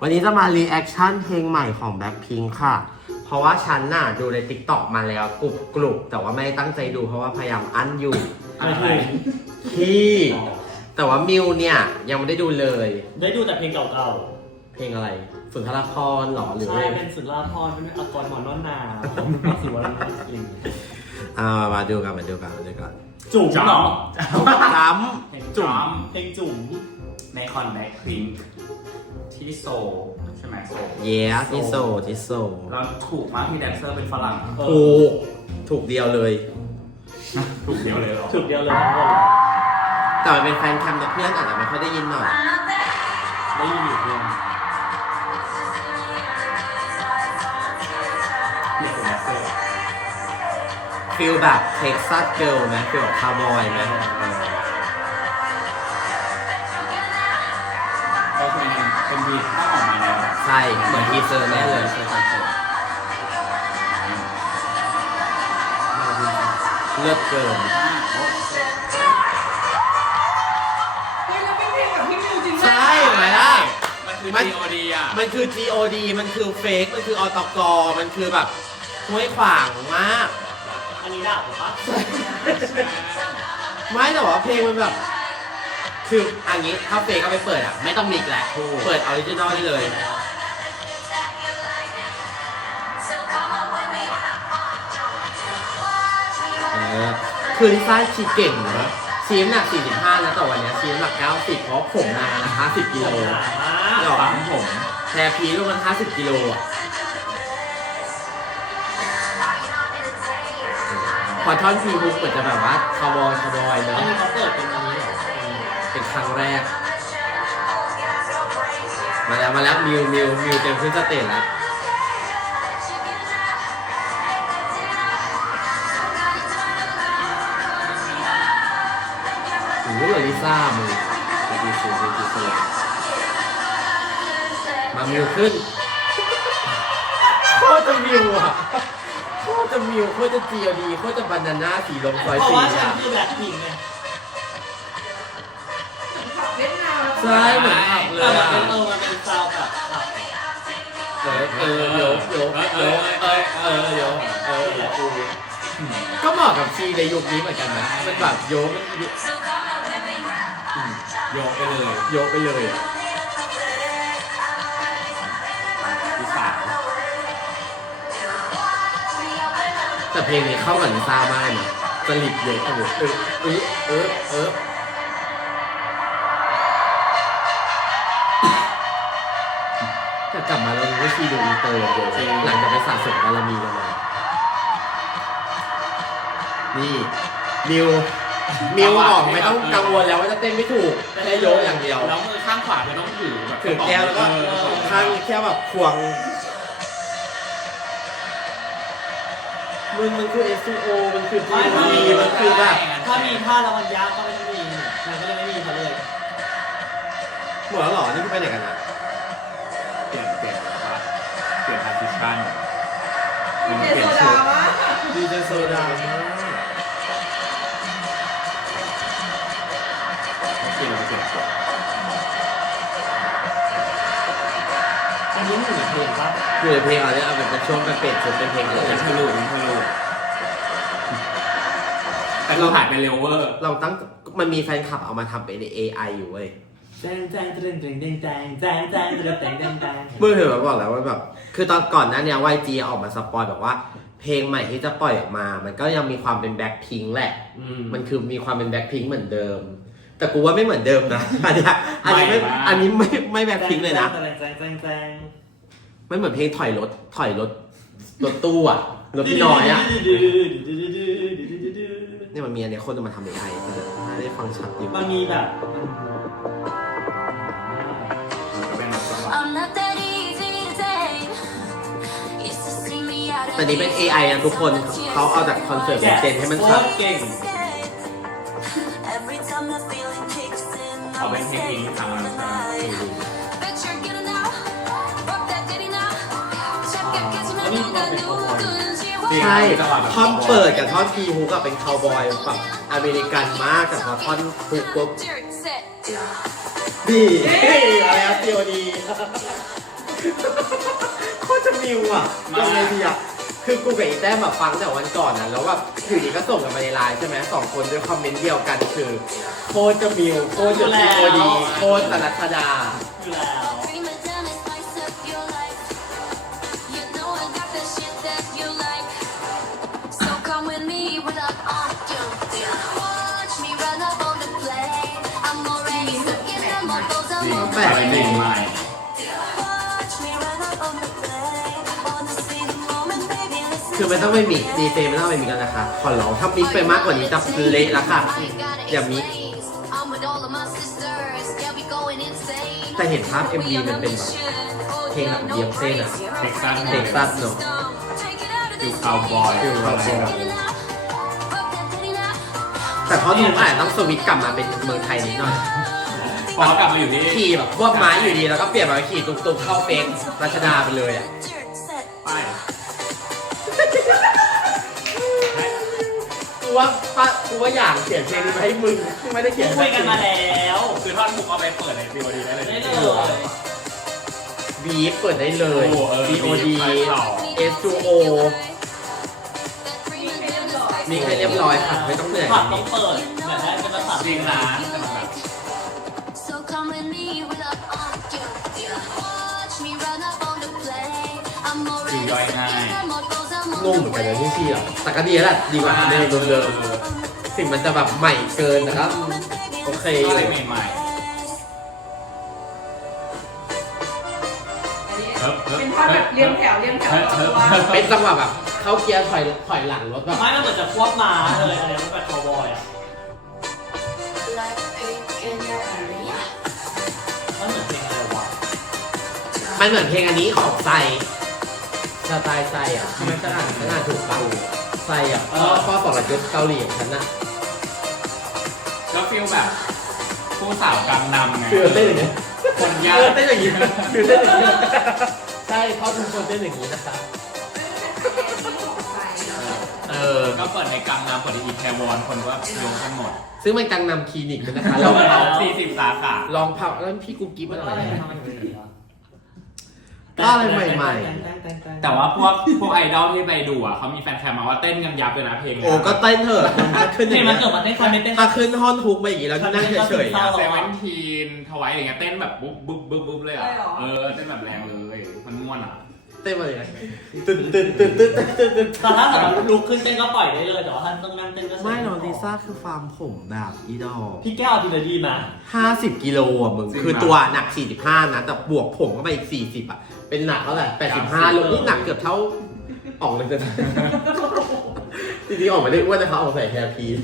วันนี้จะมารีแอคชั่นเพลงใหม่ของ Blackpink ค่ะ เพราะว่าฉันน่ะดูใน TikTok มาแล้วกรุบกรุบแต่ว่าไม่ได้ตั้งใจดูเพราะว่าพยายามอั้นอยู่อะไร ที่แต่ว่ามิวเนี่ยยังไม่ได้ดูเลย ได้ดูแต่เพลงเก่าเพลงอะไรสุนทรภรณ์หรอหๆ รือใช่อะไรเป็นสุนทราพรณ์เป็นอากรหมอนนอนหนาผมสิวรรณอะไรอย่างเงี้ยอ่ามาดูกันมาดูกันมาดูกันจุ๋มเหรอซ้เพลงจุ๋มเพลงจุ๋มในคอนแบ็คพิง ที่โซลใช่ไหมโซลำเย้ที่โซที่โซแล้วถูกมากที่แดนเซอร์เป็นฝรั่งเออถูก ถูกเดียวเลย ถูกเดียวเลยเหรอ จุดเดียวเลยทั้งหมดแต่มันเป็นแฟนแคมแต่เพื่อนอาจจะไม่ค่อยได้ยินหน่อย ได้ยินอยู่เพียงเนี่ยเป็นแดนเซอร์ ฟิลแบบเท็กซัสเกิลไหมฟิลแบบคาร์บอยไหมเออ เป็นบีทถ้าออกมาแล้วใช่เหมือนทีเซอร์แน่เลยเลือดเกินเฮ้ยเราเป็นเพลงกับพี่มิวจริงๆใช่ไหมล่ะ มันคือ มัน DOD อะ มันคือ GOD มันคือเฟกมันคืออตกมันคือแบบห้วยขวางมาก อันนี้ด่าผมปะ ไม่แต่ว่าเพลงมันแบบ คืออันนี้ถ้าเฟกก็ไปเปิดอะ ไม่ต้องมิกแหละเปิดออริจินอลได้เลย เออคือลิซ่าชีเก่งนะชีน้ำหนัก 45 แล้วแต่วันเนี้ยชีน้ำหนัก 90 เพราะผมนานนะ50กิโลด่าหรอฝังผมแพรพีลูกมัน 50 กิโลอะพอท่อนพีบุกเหมือนจะแบบว่าคาวบอยคาวบอยเนอัอะนนี้เขาเปิดเป็นอันนี้เหรอ เป็นครั้งแรก มาแล้วมาแล้วมิวมิวมิวเต็มขึ้นสเตจแล้วโอ้โหลือลิซ่ามือดีสุดดีสุดมามิวขึ้นโคตรจะมิวอะโคตรจะมิวโคตรจะเจียวดีโคตรจะบานาน่าสีลมซอยเพราะสีว่าฉันอะ คือแบล็คพิงค์ไง ใช่เหมือนผับเลแต่ยมันอะเป็นเออมันเป็นซาวด์แบบขับเออเออโยกโยกโยกเออเออโยกเออเออก็เหมาะกับชีในยุคนี้เหมือนกันนะมันแบบโยกโยกไปเลยโยกไปเลยอะที่สามแต่เพลงนี้เข้ากับลิซ่ามากนะสลิปโยกกันเลยเออเออเออ มาแล้วไม่ชีดูอินเตอร์อย่างเดียวหลังจากไปสะสมบารมีกันมานี่มิวมิวบอกไม่ต้องกังวลแล้วว่าจะเต้นไม่ถูกแค่โยกอย่างเดียว แล้วมือข้างขวาจะต้องถือแบบถือแก้วแล้วก็เออข้างแค่แบบควงมันมันคือ SEO มันคือไม่ไม่ GOD มันคือแบบถ้ามีท่าแล้วมันยากก็ไม่ต้องมีมันก็เลยไม่มีเขาเลยหมดแล้วเหรอนี่คือไปไหนกันอะ ปลี่ยนทาร์ติชันมันเจเปลี่ยนโซชุดาดวะดีเจโซดามากที่เราเปลี่ยนชุดอันนี้มันอยู่ในเพลงปะอยู่ในเพลงอะไรเอาแบบเป็นช่วงไปเปลี่ยนชุดเป็นเพลงเลยอินเทอร์ลูดอินเทอร์ลูดแต่เราถ่ายเป็นเร็วเวอร์ เราตั้งมันมีแฟนคลับเอามาทำเป็น AI อยู่เว้ย แจงแจงแจงแจงแจงแจงแจงแจงแจงแจงแจงแจงเมื่อเห็นมาบอกแล้วว่าแบบ คือตอนก่อนหน้าเนี้ย YG ออกมาสปอยแบบว่า เพลงใหม่ที่จะปล่อยออกมา มันก็ยังมีความเป็นแบ็คพิงแหละ อืม มันคือมีความเป็นแบ็คพิงเหมือนเดิม แต่กูว่าไม่เหมือนเดิมนะ อันเนี้ยอันนี้ไม่อันนี้ไม่ไม่แบ็คพิงเลยนะแจงแจงแจงแจงไม่เหมือนเพลงถอยรถถอยรถรถตู้อะรถพี่น้อยอะเนี่ยมันมีอันเนี้ยคนจะมาทำเป็นไทยแต่ไม่ได้ฟังชัดอยู่ มันมีแบบมัน แต่นี้เป็น AI นะทุกคนเขาเอาจากคอนเสิร์ตของเจนให้มันโคชัดตรเก่ง Every time the feeling kicks in, เอาเป็นเทคนิคทางนั้นใช่ไหม Bet you're getting out. Rock that ditty now. Check it, catch me, Ano yung nigga, mga do Di- good. She ใช่จังหวะแบบท่อนเปิดกับท่อนพีฮุกกับเป็นคาวบอยแบบอเมริกันมากแต่พอท่อนฮุกปุ๊บ jerk set. ดีอะไรอะซีโอดีโคตรจะมิวอะยังไงดีอะ คือกูกับอีแต้มแบบฟังแต่วันก่อนนะแล้วแบบอยู่ดีก็ส่งกันมาในไลน์ใช่ไหมสองคนด้วยคอมเมนต์เดียวกันคือโคตรจะมิวโคตรจะมีโอดีโคตรสรัชดา อยู่แล้ว Prima donna, spice up your life. You know I got the shit that you like. So come with me without arguing. Watch me run up on the plane. I'm already stuck in the motos. จริ I'm งแปลกอะไรจริง ใหม่ คือไม่ต้องไปมิกดีเจไม่ต้องไปมิกกันนะคะขอร้องถ้ามิกไปมากกว่านี้จะเละแล้วค่ะอย่ามิกแต่เห็นภาพ MV มันเป็นแบบเพลงแบบเดียวเส้นอะๆเท็กซัสเด็กซัสเนอะฟิลคาวบอยฟิลคาวบอยอะไรแบบแต่เขาดูอาจจะต้องสวิตช์กลับมาเป็นเมืองไทยนิดหน่อยพอกลับมาอยู่ที่ขี่แบบพวกไม้อยู่ดีแล้วก็เปลี่ยนมาขี่ตุกๆเข้าเฟกรัชดาไปเลยอะ ว่าปะกูว่าอยากเขียนเพลงนี้มาให้มึงกูไม่ได้เขียนคุยกันมาแล้วคือท่อนบุกเอาไปเปิดใน VOD ได้เลยได้เลยบีฟเปิดได้เลยโอ้เออ BOD ไปต่อ S2O มีให้เรียบร้อยค่ะ ไม่ต้องเหนื่อยผับต้องเปิดเหมือนได้เป็นภาษาจริงนะแต่มันแบ งงเหมือนกันนะที่พี่อะแต่ก็ดีแล้วแหละดีกว่าเดิมเดิมๆถึงมันจะแบบใหม่เกินแต่ก็โอเคอก็ยู่อะไรใหม่อันนี้เป็นภาพแบบเรียงแถวเรียงแถวต่อตัวเป็นจังหวะแบบเข้าเกียร์ถอยถอยหลังรถแบบไม่มันเหมือนจะควบม้าเลยอะไรมันแบบคาวบอยอะ like pink in your area. มันเหมือนเพลงอะไรวะมันเหมือนเพลงอันนี้ของไซ สไตล์ไซอะทำไมฉันอ่านฉันอ่านถูกปังไซอะเพราะพ่อสอนยุคเกาหลีของฉันน่ะๆก็ฟีลแบบผู้สาวกำนำไงคือเต้นอย่างเงี้ยคนยาเอกอเต้นอย่างงี้คือเต้นอย่างงี้ใช่เขาเป็นคนเต้นอย่างงี้นะคะเออ ก็เปิดในกังนำเปิดในอีแทวอนคนก็โยงกันหมด ซึ่งมันกังนำคลินิกด้วยนะคะลองเผาสี่สิบสาขาลองเผาแล้วพี่กุ๊กกิ๊บมันอะไรอะไรนะทำไมถึ งอย่างนี้วะก็อะไรใหม่แต่ว่าพวกพวกไอดอลที่ไปดูอะเขามีแฟนแคมมาว่าเต้นกันยับเลยนะเพลงๆโอ้ก็เต้นเถอะถ้าขึ้นอเพลย่างงมันเงี้ยเกิดมาเต้นใครไม่เต้น ถ้าขึ้นท่อนฮุกมาอย่างงี้แล้วนั่งเฉยๆเศร้าอะ เซเว่นทีนทวายอย่างเงี้ยเต้นแบบบุ๊บบุ๊บบุ๊บบุ๊บเลยอะใช่เหรอ เออเต้นแบบแรงเลยมันม่วนอะ เต้นมาเลยนะตึ๊ดตึ๊ดตึ๊ดตึ๊ดตึ๊ดตึ๊ดตึ๊ดแต่ถ้าสมมติลุกขึ้นเต้นก็ปล่อยได้เลยแต่ว่าท่านต้องนั่งเต้นก็เสียไม่หรอกลิซ่าคือฟาร์มผมแบบอีดอลพี่แก้วเอาดีเลยดีมา ห้าสิบกิโลอะมึงคือตัวหนัก45นะ แต่บวกผมเข้าไปอีก40อะ เป็นหนักเท่าไหร่85ลงนี่หนักเกือบเท่าอ่องเลยกันจริงๆออกมาได้อ้วนนะคะออกใส่แฮร์พีน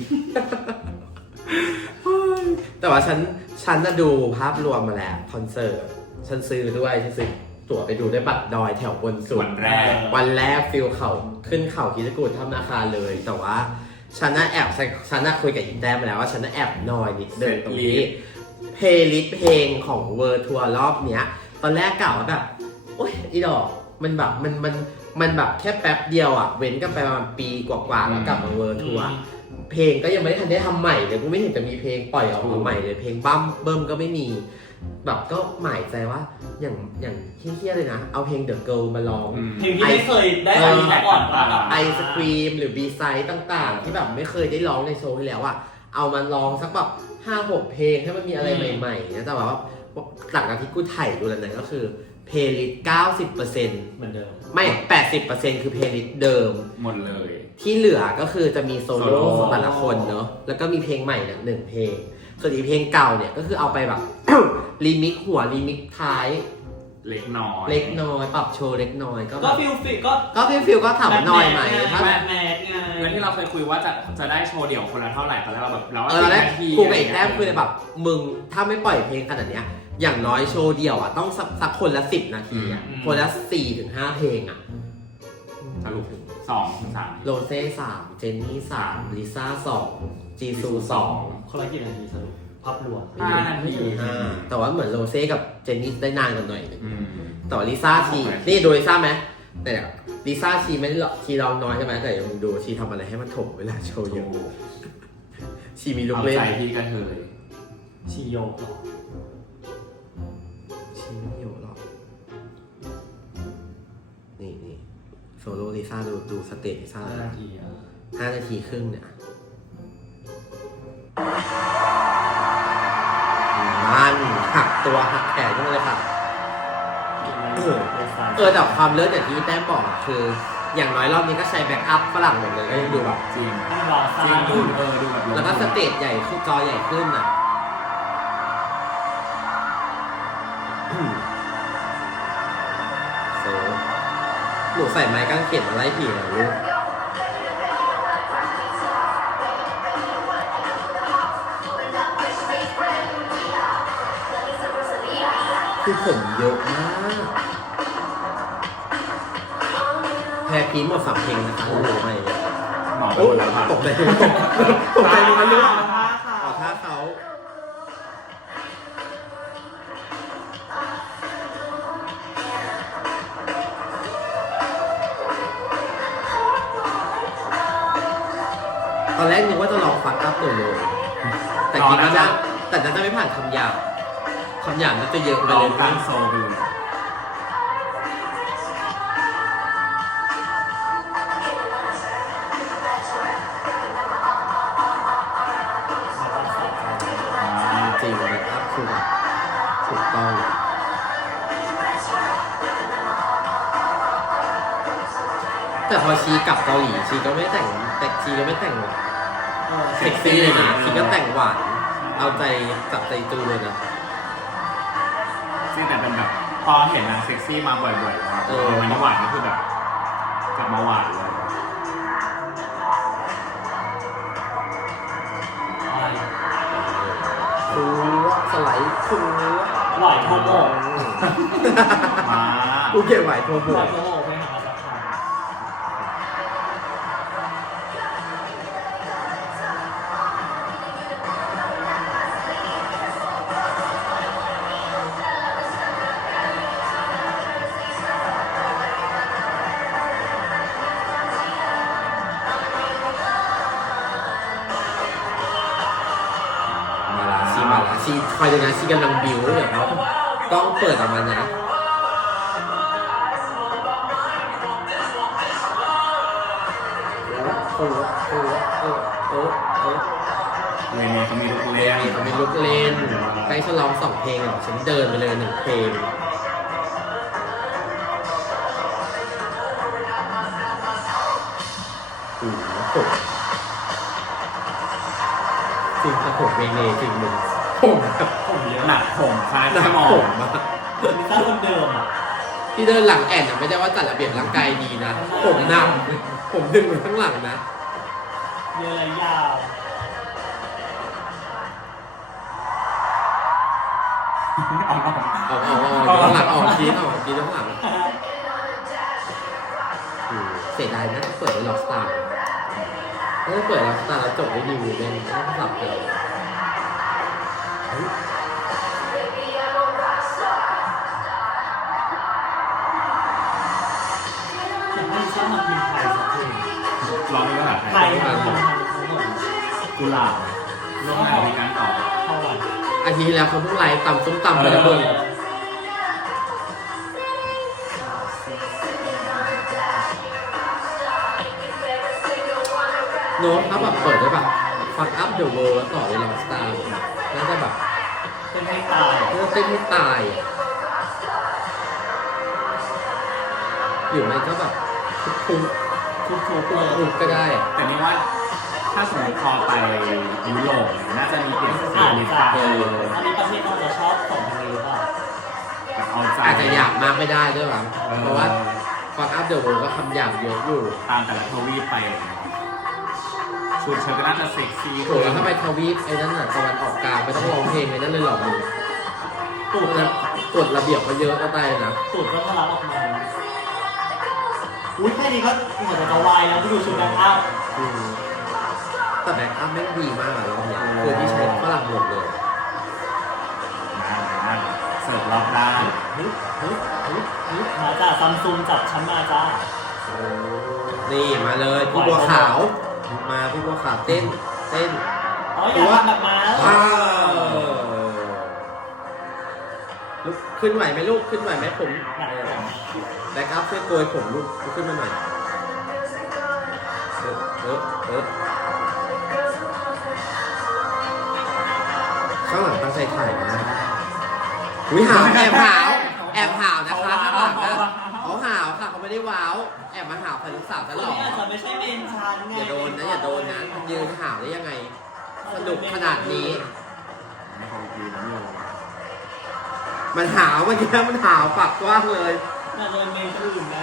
แต่ว่าฉันฉันน่ะดูภาพรวมมาแล้วคอนเสิร์ตฉันซื้อด้วยฉันซื้อตั๋วไปดูได้วยบัตรดอยแถวบนสุส่ดวนแรก วันแรกฟิลเขาขึ้นเขาคิดกูดทำนาคาเลย แต่ว่าฉันน่ะแอบฉันน่ะคุยกับอินแต้มมาแล้วว่าฉันน่ะแอบนอยนิดเดินตรงนี้เพลย์ลิสต์เพลงของเวอร์ทัวร์รอบเนี้ย ตอนแรกกล่าวว่าแบบ โอ๊ยอีดอกมันแบบมันมันมันแบบแค่แป๊บเดียวอะ เว้นกันไปประมาณปีกว่าๆแล้วกลับมาเวอร์ทัวร์เพลงก็ยังไม่ได้ทันได้ทำใหม่เลยกูไม่เห็นจะมีเพลงปล่อยออกมาใหม่เลย เพลงบัมเบิ้มก็ไม่มี แบบก็หมายใจว่าอย่างอย่างเฮี้ยๆเลยนะ เอาเพลง The Girl มาร้องอืมเพลงที่ไม่เคยได้ฟังมาก่อนว่าแบบไอศครีมหรือบีไซต์ต่างๆ ที่แบบไม่เคยได้ร้องในโชว์ที่แล้วอะเอามาร้องสักแบบห้าหกเพลงให้มันมีอะไรใหม่ๆนะแต่ว่าหลังจากที่กูถ่ายดูแล้วเนี่ยก็คือ เพลย์ลิสต์90%เหมือนเดิม ไม่80%คือเพลย์ลิสต์เดิม หมดเลย ที่เหลือก็คือจะมีโซโล่โซโล่ ของแต่ละคนเนอะแล้วก็มีเพลงใหม่เนี่ยหนึ่งเพลง ส่วนอีกเพลงเก่าเนี่ยก็คือเอาไปแบบ รีมิกหัวรีมิกท้าย เล็กน้อยเล็กน้อยปรับโชว์เล็กน้อยก็แบก็บฟิลฟิลก็ก็ฟิลฟิลก็ถามว่าน้อยไหมถ้าแมทแมทไงเงินที่เราเคยคุยว่าจะจะได้โชว์เดี่ยวคนละเท่าไหร่ตอนแรกเราแบบเราเออแล้วนาทีกูกับอีกแต้มคือแบบมึงถ้าไม่ปล่อยเพลงขนาดเนี้ย อย่างน้อยโชว์เดียวอะต้องสักสักคนละสิบนาทีอะคนละสี่ถึงห้าเพลงอะสรุปสองถึงสามโรเซ่สามเจนนี่สามลิซ่าสองจีซูสองคนละกี่นาทีสรุป ภาพรวมห้านาทีไม่ถึงห้าแต่ว่าเหมือนโรเซ่กับเจนนี่ได้นานกันหน่อยนึงอืม แต่ว่าลิซ่าชีนี่ดูลิซ่าไหมแต่ลิซ่าชีไม่ได้หรอกชีร้องน้อยใช่ไหมแต่ยังดูชีทำอะไรให้มันถมเวลาโชว์เยอะชีมีลูกเอาเล่นใจพี่กระเทยชีโยกเหรอชีไม่อยู่หรอกโซโล่ลิซ่าดูดูสเตจลิซ่าห้านาทีอะห้านาทีครึ่งเนี่ย ออแต่ความเลิศอย่างที่แต้มบอกอะคือ อย่างน้อยรอบนี้ก็ใช้แบ็กอัพฝรั่งหมดเลยก็ยังดูแบบจริงให้รอสจริร้างงดูเออดูแบบแล้วก็สเตจใหญ่ขึ้นจอใหญ่ขึ้นอะอืมโซหนูใส่ไม้กางเขนมาไล่ผีเหรอลูกคือผมเยอะมากแพรพีหมดสับเพลงนะคะรู้ไหมหมอไปโอ้หมดแล้วค่ะตกใจตกตกใจมันลึกท่าค่ะขอท่าเขาตอนแรกนึกว่าจะลองฟักอัพตัวเลยแต่คิดว่าจะแต่น่าจะไม่ผ่านคำหยาบคำหยาบน่าจะเยอะไปร้อเลงยกลางโซล แต่พอชีกลับเกาหลีชีก็ไม่แต่งแต่ชีก็ไม่แต่งหวานเออเซ็กซี่เลยนะชีก็แต่งหวานเอาใจจับใจตูเลยนะจริงแต่เป็นแบบพอเห็นนางเซ็กซี่มาบ่อยๆแล้วเออวันนี้หวานก็คือแบบกลับมาหวานเลยฟูสไลด์ฟูไหวโทโมกมากูเก็บไหวโทโมไหวโทโม โอ้โหโอ้โหโอ้โหโอ้โหโอ้โหเวเนียเขามีลูกเลี้ยงนี่เขาเป็นลุกเล่นใกล้ฉลองสองเพลงเหรอฉันเดินไปเลยหนึ่งเพลงโอ้โหจริงครับผมเมเนจริงมึงผมแบบผมเยอะหนักผมคล้ายหนัสมอผงมมากลิซ่าคนเดิมอะที่เดินหลังแอนน่ะไม่ได้ว่าจัดระเบียบร่างกายดีนะ ผมหนักผมดึงไปข้างหลังนะ เยอะและยาวเอาเอาเอาเอาเอาข้างหลังออกทีออกทีข้างหลังอืมเสียดายนะเปิดไว้ล็อกสตาร์ถ้าเปิดล็อกสตาร์แล้วจบได้ดีเลยเป็นต้องสับเลย อยากให้ลิซ่าทำเพลงไทยสักเพลงร้องภาษาไทไทยยทำทั้งหมด กุหลาบร่วมงานในการต่อเท่าไหร่อาทิตย์ที่แล้วเขาเพิ่งไลฟ์ตำส้มตำไปแล้วเบิ่งโน้ตเขาแบบเปิดได้แบบฟักอัพเดอะเวิลด์แล้วต่อเลยล็อกสตาร์น่าจะแบบเป็นให้ตายน่าจะเต้นให้ตายอะอยู่ไหมก็แบบทุกทุกทุกทุกๆเลยทุกก็ได้อะแต่นี่ว่า ถ้าสมมติพอไปยุโรปเนี่ยน่าจะมีเปลี่ยนสไตอ่านล์นิดจากเอออันนี้ประเทศเราจะชอบสองเพลงหรือเปล่าแบบเอาใจ อาจจะหยาบมากไม่ได้ด้วยมั้งเพราะว่าฟักอัพเดอะเวิลด์ก็คำหยาบเยอะอยู่ตามแต่ละทวีปไปอะไรเงี้ยชุดเธอก็น่าจะเซ็กซี่โหแล้วถ้าไปทวีปไอ้นั่นน่ะตะวันออกกลางไม่ต้องร้องเพลงไอ้นั่นเลยหรอกมึงตูดนะกฎระเบียบเขาเยอะก็ได้นะตูดก็ทะลักออกมา อุ้ยแค่นี้ก็เหมือนจะวายแล้วที่ดูชุดแบ็คอัพอืม แต่แบ็กอัพแม่งดีมากอะรอบเนี้ยคือที่ใช้ฝรั่งหมดเลยนั่นเสิร์ฟรอบด้านเฮ้ยเฮ้ยเฮ้ยเฮ้ยมาจ้าซัมซุงจับฉันมาจ้าโอ้นี่มาเลยพี่บัวขาว มาพี่บัวขาวเต้นเต้นอ๋ออยากทำแบบมาแล้วว้าวลุกขึ้นไหวไหมลูกขึ้นไหวไหมผมหนักเลยแบ็กอัพช่วยโกยผมลูกลุกขึ้นมาหน่อยเออเออเออ ข้างหลังตั้งใจถ่ายนะอุ้ยหาวแอบหาวแอบหาวนะคะข้างหลังนะเขาหาวค่ะเขาไม่ได้ว้าวแอบมาหาวใครลูกสาวฉันตัวหรอนี้อาจจะไม่ใช่เมนชันไงอย่าโดนนะอย่าโดนนะมันยืนหาวได้ยังไงสนุกขนาดนี้ไม่เคยดูนะโยมันหาวเมื่อกี้มันหาวปากกว้างเลยน่าจะเป็นเมนอื่นไง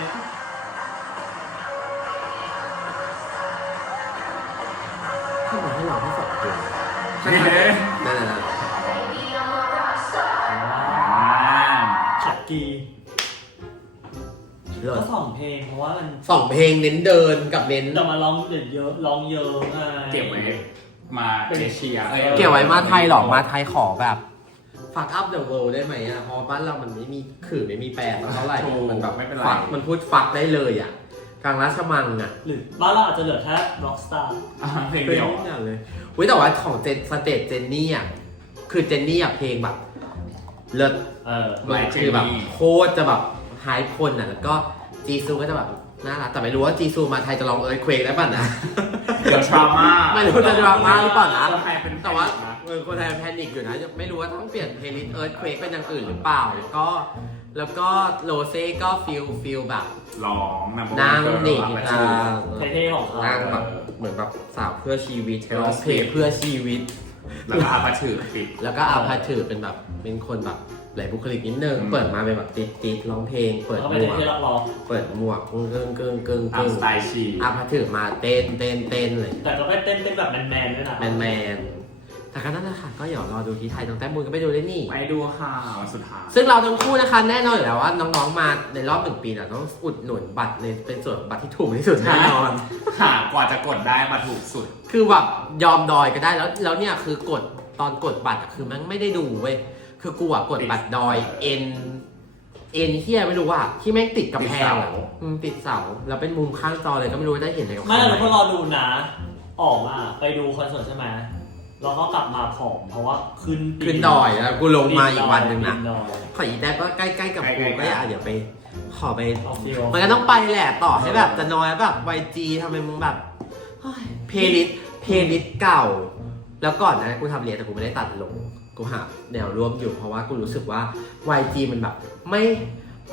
ทำไมให้เราแค่สองคนเฮ้ยนั่นนั่นนั่น กีเลิก็ศสองเพลงเพราะว่ามันสองเพลงเน้นเดินกับเน้นจะมาร้องเยอะเยอะร้องเยอะไง เก็บไว้ มาเอเชียอ้ยเกี่ยวไว้มาไทยหรอมาไทยขอแบบฝากอัพเดอะเวิลด์ได้ไหมอะเพราะบ้านเรามันไม่มีขื่อไม่มีแปลสักเท่าไหร่มันแบบฟักมันพูดฟักได้เลยอะกลางราชมังอะหรือบ้านเราอาจจะเหลือแค่ร็อกสตาร์อ่าเพลงเพลเดีงยวทุกอย่างเลยอุ้ยแต่ว่าของเจนสเตจเจนนี่อะคือเจนนี่อะเพลงแบบ เลิศเออมันคือแบบโคตรจะแบบไฮคนอะแล้วก็จีซูก็จะแบบน่ารักแต่ไม่รู้ว่าจีซูมาไทยจะลองเอิร์ธเควกได้ป่ะนะเดี๋ยวทรามา ไม่รู้จะดราม่าหรือเปล่านะคนไทยเป็นแต่ว่าเออคนไทยแพนิคอยู่นะยังไม่รู้ว่าต้องเปลี่ยนเพลย์ลิสต์เอิร์ธเควกเป็นอย่างอื่นหรือเปล่าแล้วก็แล้วก็โรเซ่ก็ฟิลฟิลแบบร้องนำนางหนีมาตาเท่ๆของเขานางแบบเหมือนแบบสาวเพื่อชีวิต Taylor ร้องเพลง Swift เพื่อชีวิต แล้วก็อาปาถือปิดแล้วก็อาภาถือเป็นแบบ เป็นคนแบบหลายบุคลิกนิดนึง อืม เปิดมาเป็นแบบติดติดร้องเพลง เปิดแล้วก็หเป็นมวกเท่ๆร้องเปิดหมวกกึ่งกึ่งกึ่งกึ่งตามกึ่งสไตล์ชีอาภาถือมาเต้นเต้นเต้นเลยๆแต่ก็เป็นเต้นเต้นแบบแมนๆด้วยนะแมนแมนแต่ก็นั่นแหละค่ะก็เดี๋ยวรอดูที่ไทยตรงแต้มบุญก็ไปดูได้นี่ ไปดูค่ะวันสุดท้าย ซึ่งเราทั้งคู่นะคะแน่นอนอยู่แล้วว่าน้องๆมาในรอบหนึ่งปีน่ะต้องอุดหนุนบัตรในเป็นส่วนบัตรที่ถูกที่สุดแน่นอน หากว่าจะกดได้มาถูกสุด คือแบบยอมดอยก็ได้แล้วแล้วเนี่ยคือกดตอนกดบัตรอะคือมันไม่ได้ดูเว้ย คือกูอะกดบัตรดอยเอ็นเอ็นเฮียไม่รู้ว่าที่แม่งติดกับแพงอะติดเสาอืมติดเสาแล้วเป็นมุมข้างจอเลยก็ไม่รู้ว่าได้เห็นอะไรกับไม่เขาเราก็รอดูนะ ออกมาไปดูคอนเสิร์ตใช่ไหมแล้วก็กลับมาผอมเพราะว่าขึ้นปีขึ้นดอยแล้วกูลงมาอีกวันหนึ่งนะปีดอยขออีแดกก็ใกล้ๆกับกูใกล้ๆก็อยากเดี๋ยวไปขอไปเอาฟิลมันก็ต้องไปแหละต่อให้แบบจะน้อยแบบวจีทำไมมึงแบบเพลย์ลิสเพลย์ลิสเก่า แล้วก่อนนะกูทำเรียนแต่กูไม่ได้ตัดลง กูหาแนวร่วมอยู่เพราะว่ากูรู้สึกว่า YG มันแบบไม่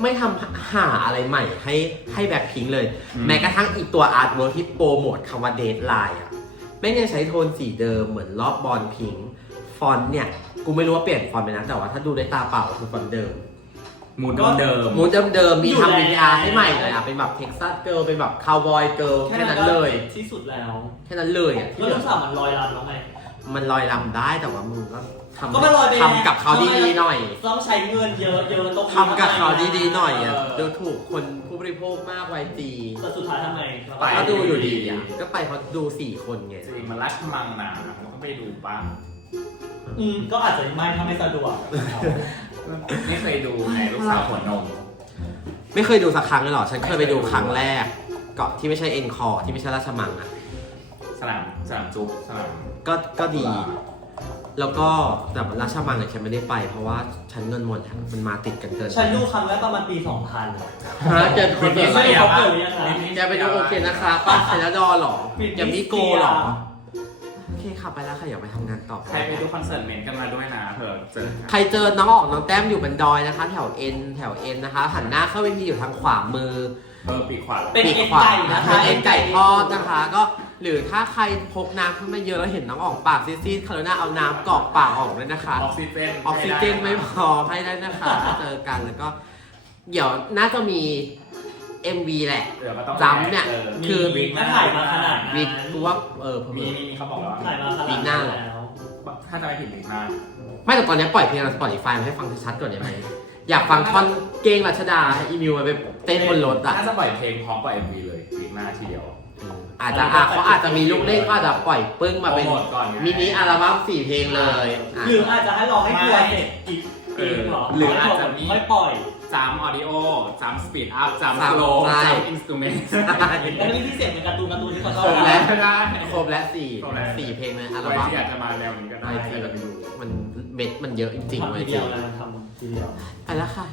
ไม่ทำหาอะไรใหม่ให้ให้แบ็คพิงเลยอืมแม้กระทั่งอีตัวอาร์ตเวิร์ที่โปรโมทคำว่าเดทไลน์อะแม่งยังใช้โทนสีเดิมเหมือนรอบบอลพิงค์ฟอนต์เนี่ย กูไม่รู้ว่าเปลี่ยนฟอนต์ไปนะแต่ว่าถ้าดูด้วยตาเปล่าคือฟอนต์เดิมมูดเดิมมูดเดิมๆมีทำ VTR ให้ใหม่เลยอะเป็นแบบเท็กซัสเกิร์ลเป็นแบบคาวบอยเกิร์ลแค่นั้นเลย ที่สุดแล้ว แค่นั้นเลยอะที่แล้วเหลืลูอกสาวมันลอยลำแล้วไง มันลอยลำได้แต่ว่ามึงก็ทำก็มันลอยไปทำกับเขาดีๆหน่อยต้องใช้เงินเยอะเยอะตรงนี้ทำกับเขาดีๆหน่อยอะเดูถูกคนผู้บริโภคมากไวจีแต่สุดท้ายทำไมไปก็ดูอยู่ดีอะก็ไปเพราะดูสี่คนไงจริงมันรักมังนะมันก็ไปดูป่ะอืมก็อาจจะไม่ถ้าไม่สะดวกไม่เคยดูไงลูกสาวหัวนมไม่เคยดูสักครั้งเลยเหรอ ฉันเคยไปดูครั้งแรกเกาะที่ไม่ใช่เอ็นคอที่ไม่ใช่ราชมังอะ สนามสนามจุ๊บสนามก็ก็ดี แล้วก็แต่ราชมังเนี่ยฉันไม่ได้ไป เพราะว่าฉันเงินหมดอะมันมาติดกันเกินไปฉันดูครั้งแรกประมาณปี 2000 ฮะจะคอนเสิร์ตอะไรไม่อะเขาเปิดหรือยังไงจะไปดูโอเคนะคะป้าเซนดอร์หรอปิดอย่ามิโกหรอโอเคค่ะไปแล้วค่ะอย่าไปทำงานต่อ ใครไปดูคอนเสิร์ตเมนต์กันมาด้วยนะเผื่อเจอกันใครเจอน้องออกน้องแต้มอยู่บนดอยนะคะ แถวเอ็นแถวเอ็นนะคะหันหน้าเข้าเวทีอยู่ทางขวามือ เออปีกขวา เป็นปีกเอ็นขวาไก่นะคะเป็นเอ็นไก่ทอดนะคะ ก็ หรือถ้าใครพกน้ำขึ้นมาเยอะแล้วเห็นน้องออกปากซีดๆคารุณาเอาน้ำกรอกปากออกด้วยนะคะ ออกซิเจนออกซิเจนไม่พอให้ได้นะคะถ้าเจอกันแล้วก็ เดี๋ยวน่าจะมี MV แหละ เดี๋ยวก็ต้องจำเนี่ยออคือวิกถ้าถ่ายมาขนาดนั้น วิกกูว่าเออผมมีมีมีเขาบอกแล้วถ่ายมาขนาดปีหน้านั้นแล้วถ้าจะไม่ผิดวิกหน้าไม่แต่ตอนนี้ปล่อยเพลงสปอติฟายมาให้ฟังชัดๆก่อนได้ไหมอยากฟังท่อนเก้งรัชดาอีมิวมาไปเต้นบนรถอะ ถ้าจะปล่อยเพลงพร้อมปล่อย MV เลยวิกหน้าทีเดียว อาจจะอะเขาอาจจะมีลูกเล่นก็อาจจะปล่อยปึ้งมาเป็นโปรโมทก่อนไง มินิอัลบั้มสี่เพลงเลยอะ หรืออาจจะให้รอให้ทัวร์เสร็จอีกเองเหรอหรืออาจจะมีไม่ปล่อยจัมออดิโอจัมสปีดอัพจัมจำสโลใช่จัมอินสตูเมนต์แล้วนี่ที่เสียงเป็นการ์ตูนการ์ตูนที่เขาชอบครบแล้วได้ ครบแล้วสี่ครบแล้ว สี่เพลงในอัลไว้บั้มที่อยากจะมาแนวนี้ก็ได้ไว้ที่ก็จะไปดู มันเม็ดมันเยอะจริงๆทำเว้ทียจเดีริยวงแล้วททีเดียว ไปแล้วค่ะ